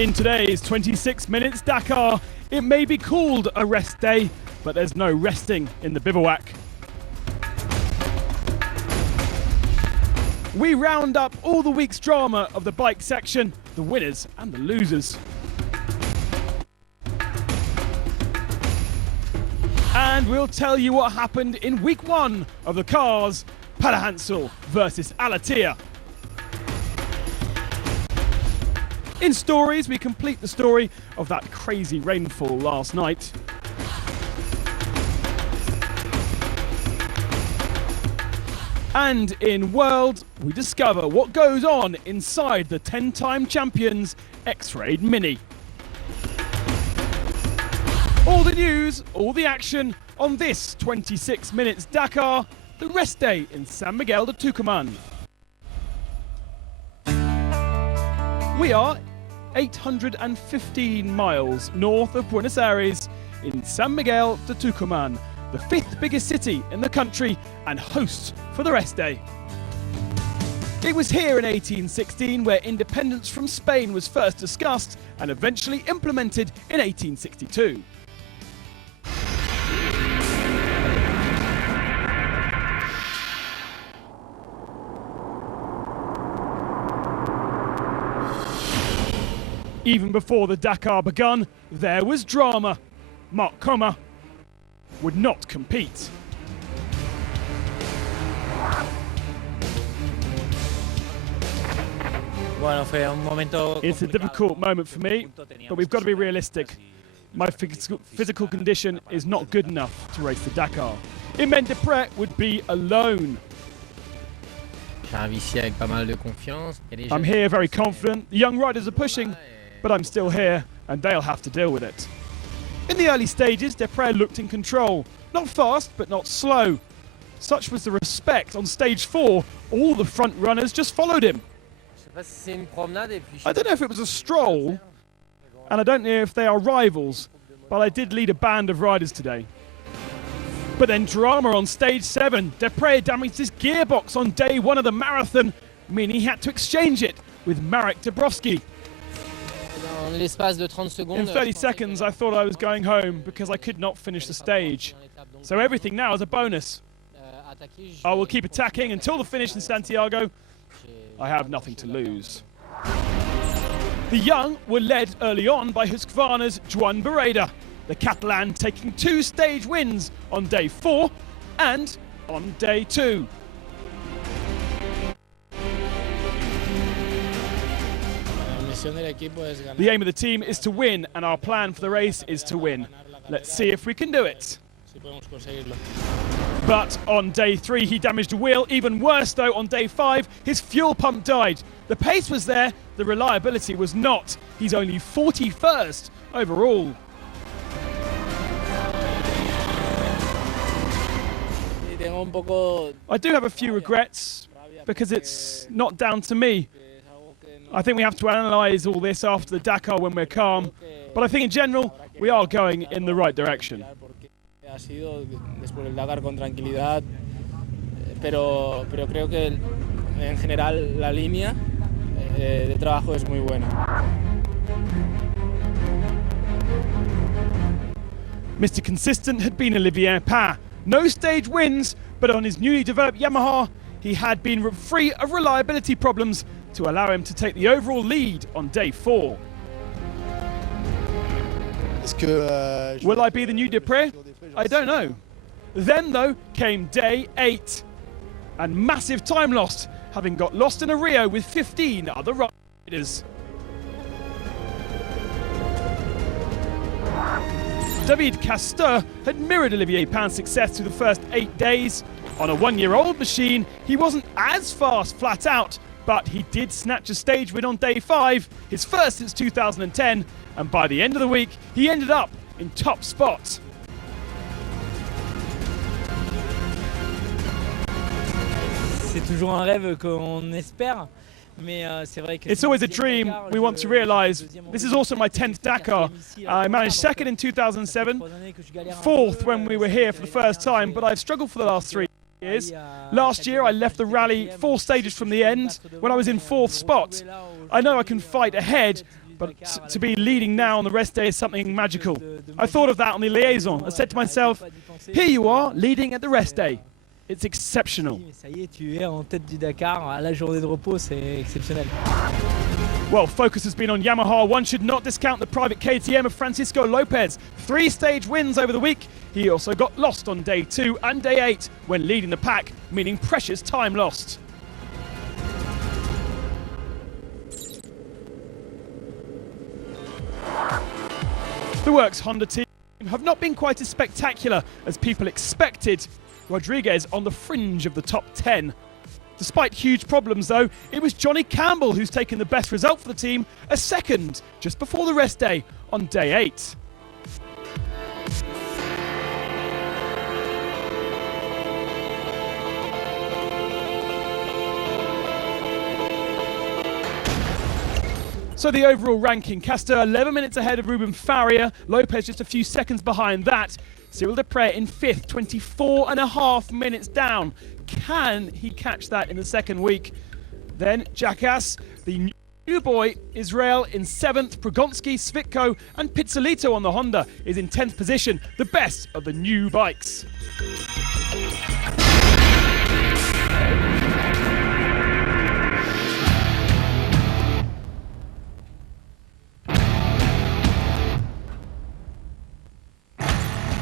In today's 26 minutes Dakar, it may be called a rest day, but there's no resting in the bivouac. We round up all the week's drama of the bike section, the winners and the losers. And we'll tell you what happened in week one of the cars, Palahansel versus Alatia. In stories, we complete the story of that crazy rainfall last night. And in World, we discover what goes on inside the 10-time champions X-Raid Mini. All the news, all the action on this 26 minutes Dakar, the rest day in San Miguel de Tucumán. We are 815 miles north of Buenos Aires in San Miguel de Tucumán, the fifth biggest city in the country and host for the rest day. It was here in 1816 where independence from Spain was first discussed and eventually implemented in 1862. Even before the Dakar begun, there was drama. Marc Coma would not compete. It's a difficult moment for me, but we've got to be realistic. My physical condition is not good enough to race the Dakar. It meant Deprez would be alone. I'm here very confident. The young riders are pushing, but I'm still here and they'll have to deal with it. In the early stages, Deprez looked in control. Not fast, but not slow. Such was the respect on stage 4, all the front runners just followed him. I don't know if it was a stroll, and I don't know if they are rivals, but I did lead a band of riders today. But then drama on stage 7. Deprez damaged his gearbox on day 1 of the marathon, meaning he had to exchange it with Marek Dabrowski. In 30 seconds, I thought I was going home because I could not finish the stage. So everything now is a bonus. I will keep attacking until the finish in Santiago. I have nothing to lose. The young were led early on by Husqvarna's Joan Barreda, the Catalan taking 2 stage wins on day 4 and on day 2. The aim of the team is to win, and our plan for the race is to win. Let's see if we can do it. But on day 3 he damaged a wheel. Even worse though, on day 5 his fuel pump died. The pace was there, the reliability was not. He's only 41st overall. I do have a few regrets because it's not down to me. I think we have to analyse all this after the Dakar when we're calm, but I think in general we are going in the right direction. Mr. Consistent had been Olivier Pain. No stage wins, but on his newly developed Yamaha, he had been free of reliability problems to allow him to take the overall lead on day 4. Will I be the new Deprez? I don't know. Then though came day 8 and massive time lost, having got lost in a Rio with 15 other riders. David Castor had mirrored Olivier Pain's success through the first 8 days. On a 1-year-old machine, he wasn't as fast flat out, but he did snatch a stage win on day 5, his first since 2010, and by the end of the week, he ended up in top spot. C'est toujours un rêve qu'on espère. It's always a dream we want to realise. This is also my 10th Dakar. I managed 2nd in 2007, 4th when we were here for the first time, but I've struggled for the last 3 years. Last year I left the rally 4 stages from the end when I was in 4th spot. I know I can fight ahead, but to be leading now on the rest day is something magical. I thought of that on the liaison. I said to myself, here you are, leading at the rest day. It's exceptional. Ça y est, tu es en tête du Dakar à la journée de repos, c'est exceptionnel. Well, focus has been on Yamaha. One should not discount the private KTM of Francisco Lopez. 3 stage wins over the week. He also got lost on day 2 and day 8 when leading the pack, meaning precious time lost. The Works Honda team have not been quite as spectacular as people expected. Rodriguez on the fringe of the top 10. Despite huge problems though, it was Johnny Campbell who's taken the best result for the team, a second just before the rest day on day 8. So the overall ranking, Castor 11 minutes ahead of Ruben Farrier, Lopez just a few seconds behind that. Cyril Desprez in 5th, 24.5 minutes down. Can he catch that in the second week? Then Jackass, the new boy, Israel in 7th, Progonski, Svitko and Pizzolito on the Honda is in 10th position, the best of the new bikes.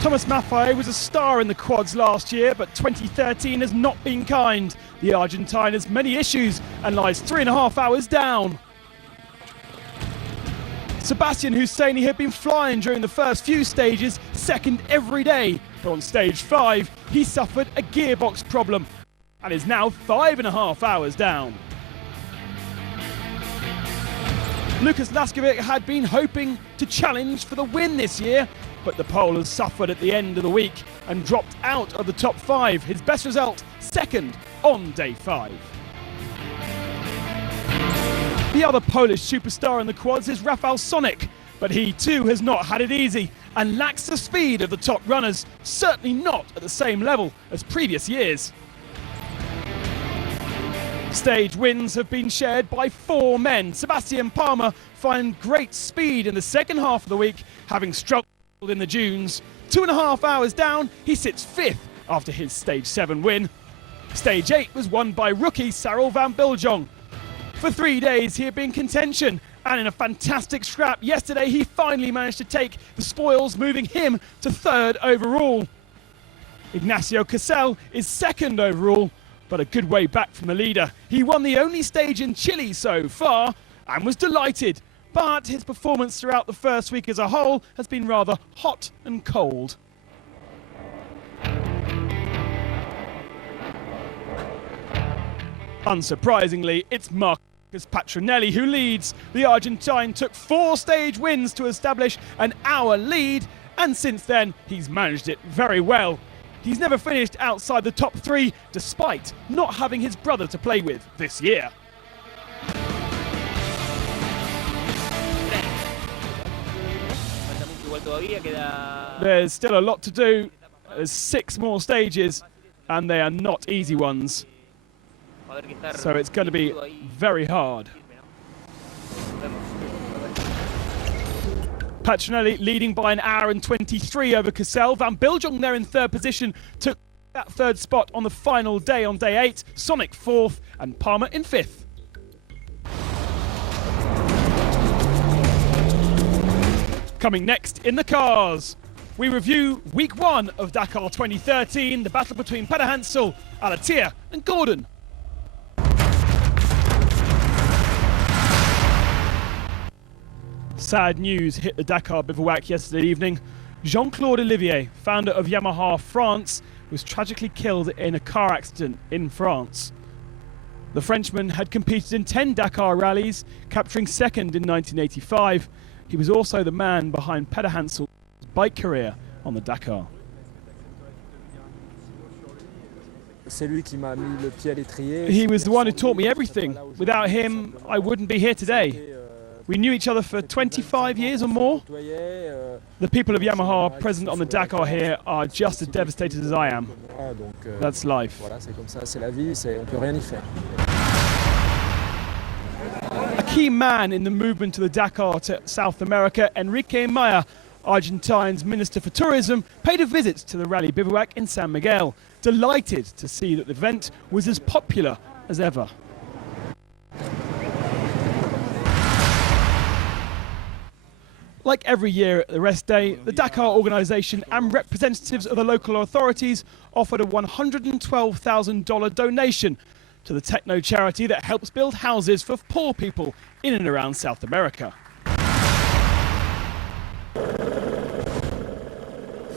Thomas Maffei was a star in the quads last year, but 2013 has not been kind. The Argentine has many issues and lies 3.5 hours down. Sebastian Husseini had been flying during the first few stages, second every day, but on stage 5 he suffered a gearbox problem and is now 5.5 hours down. Lukas Laskovic had been hoping to challenge for the win this year, but the Pole has suffered at the end of the week and dropped out of the top 5. His best result, second on day 5. The other Polish superstar in the quads is Rafał Sonik, but he too has not had it easy and lacks the speed of the top runners, certainly not at the same level as previous years. Stage wins have been shared by 4 men. Sebastian Palmer found great speed in the second half of the week, having struggled in the dunes. 2.5 hours down, he sits 5th after his stage 7 win. Stage 8 was won by rookie Cyril van Biljong. For 3 days he had been in contention, and in a fantastic scrap yesterday he finally managed to take the spoils, moving him to 3rd overall. Ignacio Casel is 2nd overall, but a good way back from the leader. He won the only stage in Chile so far and was delighted, but his performance throughout the first week as a whole has been rather hot and cold. Unsurprisingly, it's Marcus Patronelli who leads. The Argentine took 4 stage wins to establish an hour lead, and since then he's managed it very well. He's never finished outside the top 3 despite not having his brother to play with this year. There's still a lot to do. There's 6 more stages and they are not easy ones. So it's going to be very hard. Patronelli leading by an hour and 23 over Casel. Van Biljong there in 3rd position took that 3rd spot on the final day on day 8. Sonic 4th and Palmer in 5th. Coming next in the cars, we review week 1 of Dakar 2013, the battle between Peder Hansel, Alatia and Gordon. Sad news hit the Dakar bivouac yesterday evening. Jean-Claude Olivier, founder of Yamaha France, was tragically killed in a car accident in France. The Frenchman had competed in 10 Dakar rallies, capturing 2nd in 1985. He was also the man behind Peder Hansel's bike career on the Dakar. He was the one who taught me everything. Without him, I wouldn't be here today. We knew each other for 25 years or more. The people of Yamaha present on the Dakar here are just as devastated as I am. That's life. A key man in the movement to the Dakar to South America, Enrique Maya, Argentine's Minister for Tourism, paid a visit to the rally bivouac in San Miguel, delighted to see that the event was as popular as ever. Like every year at the rest day, the Dakar organisation and representatives of the local authorities offered a $112,000 donation to the techno charity that helps build houses for poor people in and around South America.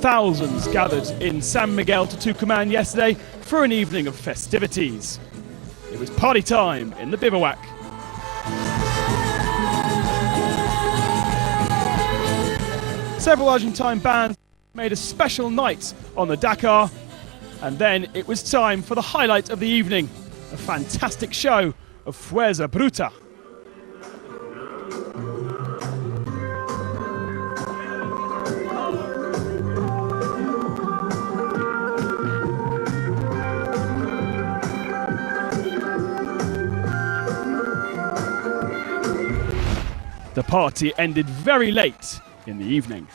Thousands gathered in San Miguel to Tucumán yesterday for an evening of festivities. It was party time in the bivouac. Several Argentine bands made a special night on the Dakar, and then it was time for the highlight of the evening, a fantastic show of Fuerza Bruta. The party ended very late in the evening.